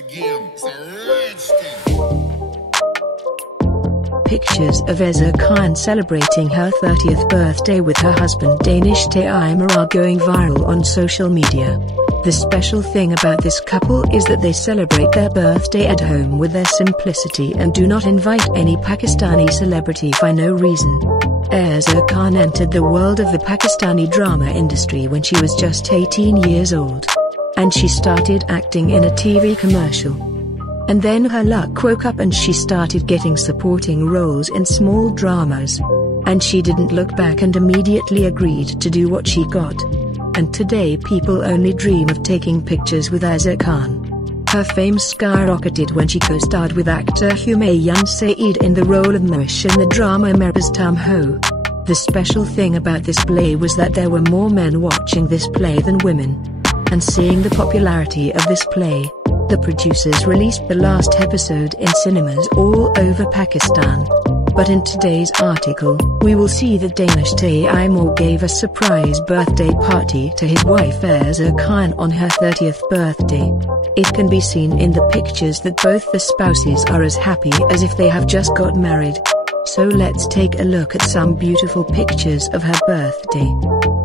again. It's a rich thing. Pictures of Ezra Khan celebrating her 30th birthday with her husband Danish Taimur are going viral on social media. The special thing about this couple is that they celebrate their birthday at home with their simplicity and do not invite any Pakistani celebrity for no reason. Ezra Khan entered the world of the Pakistani drama industry when she was just 18 years old. And she started acting in a TV commercial. And then her luck woke up and she started getting supporting roles in small dramas. And she didn't look back and immediately agreed to do what she got. And today people only dream of taking pictures with Ezra Khan. Her fame skyrocketed when she co-starred with actor Humayun Saeed in the role of Mush in the drama Mehbaz Tum Ho. The special thing about this play was that there were more men watching this play than women. And seeing the popularity of this play, the producers released the last episode in cinemas all over Pakistan. But in today's article, we will see that Danish Taimur gave a surprise birthday party to his wife Ezra Khan on her 30th birthday. It can be seen in the pictures that both the spouses are as happy as if they have just got married. So let's take a look at some beautiful pictures of her birthday.